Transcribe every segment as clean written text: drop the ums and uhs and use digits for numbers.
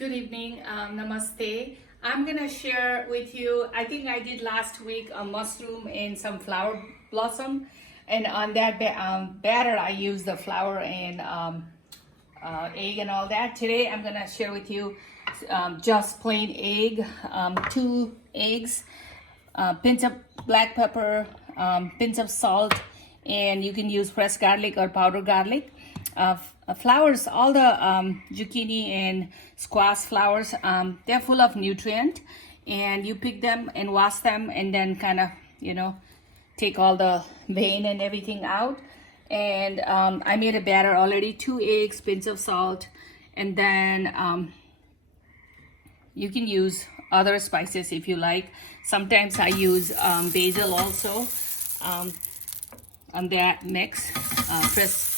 Good evening, namaste. I'm gonna share with you, I think I did last week a mushroom and some flower blossom, and on that batter I used the flour and egg and all that. Today I'm gonna share with you just plain egg, 2 eggs, pinch of black pepper, pinch of salt, and you can use fresh garlic or powdered garlic. Flowers, all the zucchini and squash flowers, they're full of nutrient, and you pick them and wash them and then kind of take all the vein and everything out. And I made a batter already, 2 eggs, pinch of salt, and then you can use other spices if you like. Sometimes I use basil also on that mix, fresh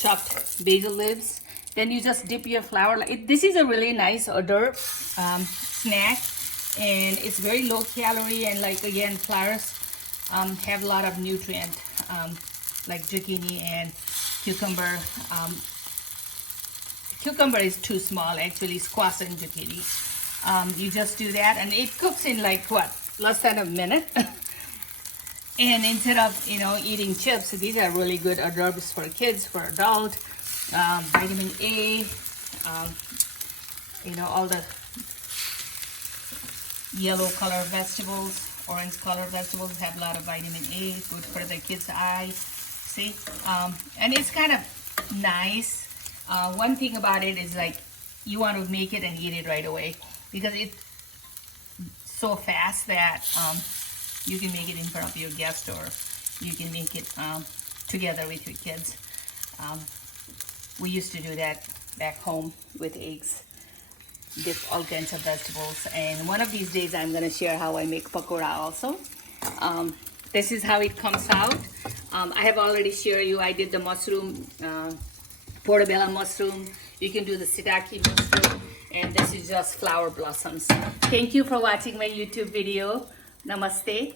chopped basil leaves. Then you just dip your flour. This is a really nice hors d'oeuvre snack, and it's very low calorie, and again, flowers have a lot of nutrient, like zucchini and cucumber. Cucumber is too small actually, squash and zucchini. You just do that and it cooks in less than a minute. And instead of eating chips, these are really good hors d'oeuvres for kids, for adults. Vitamin A, all the yellow color vegetables, orange color vegetables have a lot of vitamin A, good for the kids' eyes. See, and it's kind of nice. One thing about it is you want to make it and eat it right away, because it's so fast that you can make it in front of your guest, or you can make it together with your kids. We used to do that back home with eggs, dip all kinds of vegetables. And one of these days I'm going to share how I make pakora also. This is how it comes out. I have already shared you, I did the mushroom, portobello mushroom. You can do the shiitake mushroom, and this is just flower blossoms. Thank you for watching my YouTube video. Namaste.